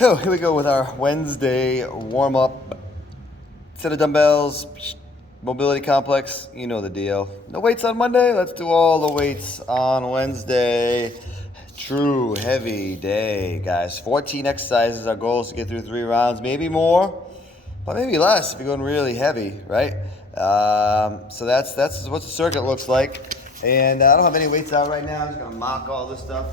Oh, here we go with our Wednesday warm-up. Set of dumbbells, mobility complex, you know the deal. No weights on Monday, let's do all the weights on Wednesday. True heavy day, guys. 14 exercises, our goal is to get through 3 rounds, maybe more, but maybe less if you're going really heavy, right? So that's what the circuit looks like. And I don't have any weights out right now. I'm just gonna mock all this stuff.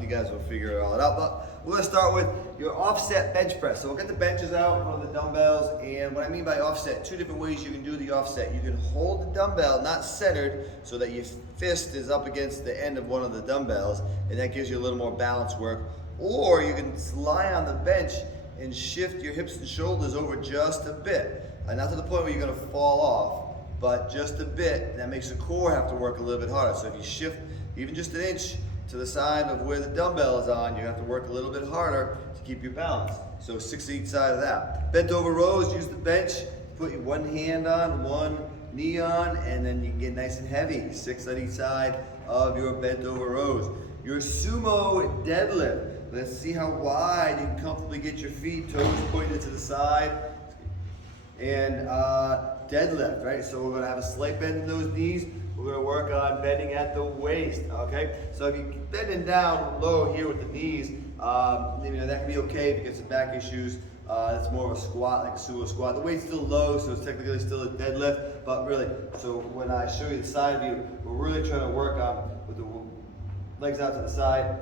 You guys will figure all it out. But we're gonna start with your offset bench press. So we'll get the benches out, one of the dumbbells, and what I mean by offset, 2 different ways you can do the offset. You can hold the dumbbell not centered so that your fist is up against the end of one of the dumbbells, and that gives you a little more balance work. Or you can lie on the bench and shift your hips and shoulders over just a bit. Not to the point where you're gonna fall off, but just a bit, and that makes the core have to work a little bit harder. So if you shift even just an inch to the side of where the dumbbell is on, you have to work a little bit harder to keep your balance. So 6 each side of that. Bent over rows, use the bench, put your one hand on, one knee on, and then you can get nice and heavy. 6 on each side of your bent over rows. Your sumo deadlift. Let's see how wide you can comfortably get your feet, toes pointed to the side. And deadlift, right? So we're gonna have a slight bend in those knees. We're gonna work on bending at the waist, okay? So if you're bending down low here with the knees, that can be okay if you get some back issues. It's more of a squat, like a sumo squat. The weight's still low, so it's technically still a deadlift, but really, so when I show you the side view, we're really trying to work on with the legs out to the side,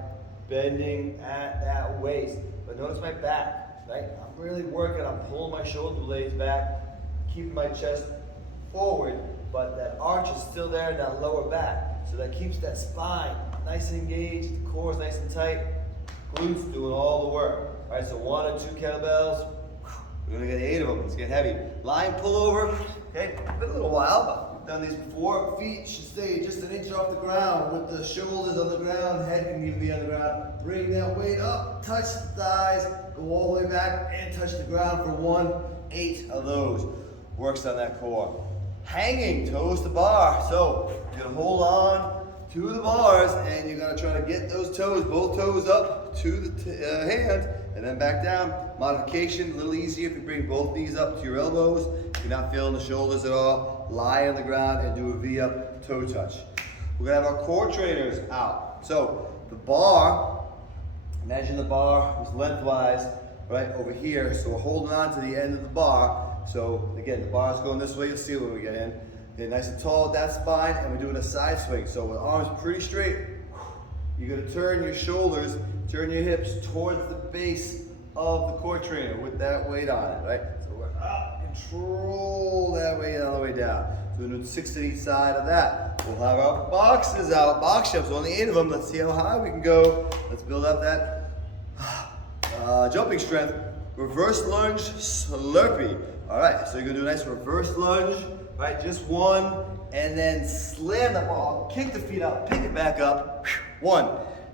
bending at that waist. But notice my back, right? I'm really working on pulling my shoulder blades back, keeping my chest forward, but that arch is still there in that lower back. So that keeps that spine nice and engaged, the core is nice and tight, glutes doing all the work. All right, so 1 or 2 kettlebells. We're gonna get 8 of them, let's get heavy. Lying pullover, okay, been a little while, but we've done these before. Feet should stay just an inch off the ground with the shoulders on the ground, head can even be on the ground. Bring that weight up, touch the thighs, go all the way back and touch the ground for 1, 8 of those. Works on that core. Hanging, toes to bar. So you're gonna hold on to the bars and you're gonna try to get those toes, both toes up to the hand and then back down. Modification, a little easier if you bring both knees up to your elbows. If you're not feeling the shoulders at all, lie on the ground and do a V up toe touch. We're gonna have our core trainers out. So the bar, imagine the bar is lengthwise right over here. So we're holding on to the end of the bar. So again, the bar is going this way, you'll see when we get in. Get nice and tall with that spine, and we're doing a side swing. So with arms pretty straight, you're gonna turn your shoulders, turn your hips towards the base of the core trainer with that weight on it, right? So we're up, control that weight all the way down. So we're doing 6 to each side of that. We'll have our boxes out, box jumps, only 8 of them. Let's see how high we can go. Let's build up that jumping strength. Reverse lunge Slurpee. All right, so you're gonna do a nice reverse lunge, right? Just 1, and then slam the ball, kick the feet out, pick it back up, 1,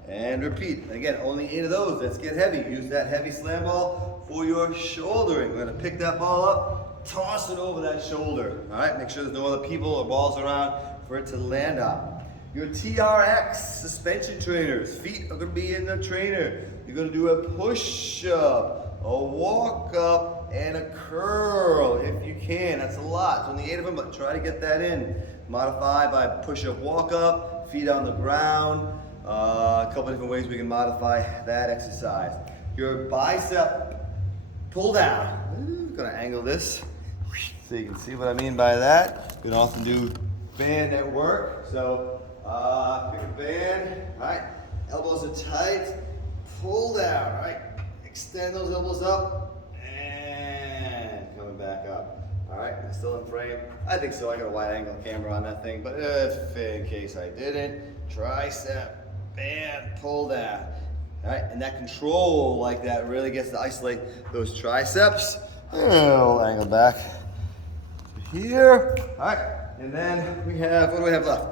and repeat. And again, only 8 of those. Let's get heavy. Use that heavy slam ball for your shouldering. We're gonna pick that ball up, toss it over that shoulder. All right, make sure there's no other people or balls around for it to land on. Your TRX suspension trainers. Feet are gonna be in the trainer. You're gonna do a push-up, a walk-up, and a curl if you can. That's a lot. It's only 8 of them, but try to get that in. Modify by push-up, walk-up, feet on the ground. A couple different ways we can modify that exercise. Your bicep pull down. I'm gonna angle this so you can see what I mean by that. You can often do band at work. So pick a band, right? Elbows are tight. Pull down, right? Extend those elbows up. Coming back up. All right, am I still in frame? I think so. I got a wide angle camera on that thing, but if in case I didn't, tricep, band, pull down. All right, and that control like that really gets to isolate those triceps. We'll angle back to here. All right, and then we have, what do we have left?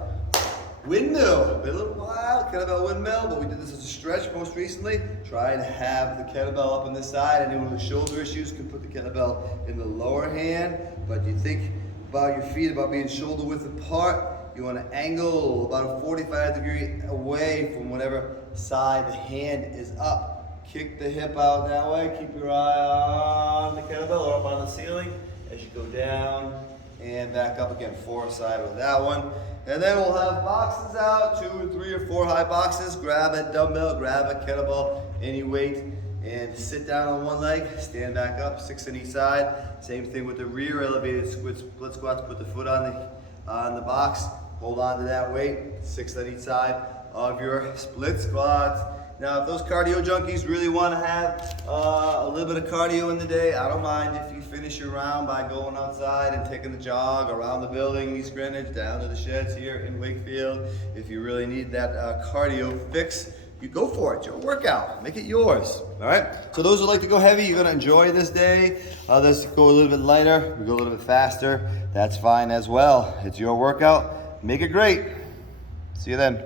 Windmill. Been a little while, kettlebell windmill, but we did this as a stretch most recently. Try and have the kettlebell up on this side. Anyone with shoulder issues can put the kettlebell in the lower hand, but you think about your feet, about being shoulder width apart. You want to angle about a 45 degree away from whatever side the hand is up. Kick the hip out that way. Keep your eye on the kettlebell or up on the ceiling as you go down and back up again. 4 side with that one. And then we'll have boxes out, 2 or 3 or 4 high boxes. Grab a dumbbell, grab a kettlebell, any weight, and sit down on one leg, stand back up, 6 on each side. Same thing with the rear elevated split squats. Put the foot on the box, hold on to that weight, 6 on each side of your split squats. Now, if those cardio junkies really want to have a little bit of cardio in the day, I don't mind if you finish your round by going outside and taking the jog around the building, East Greenwich, down to the sheds here in Wakefield. If you really need that cardio fix, you go for it. Your workout. Make it yours. All right? So those who like to go heavy, you're going to enjoy this day. Others go a little bit lighter. We go a little bit faster. That's fine as well. It's your workout. Make it great. See you then.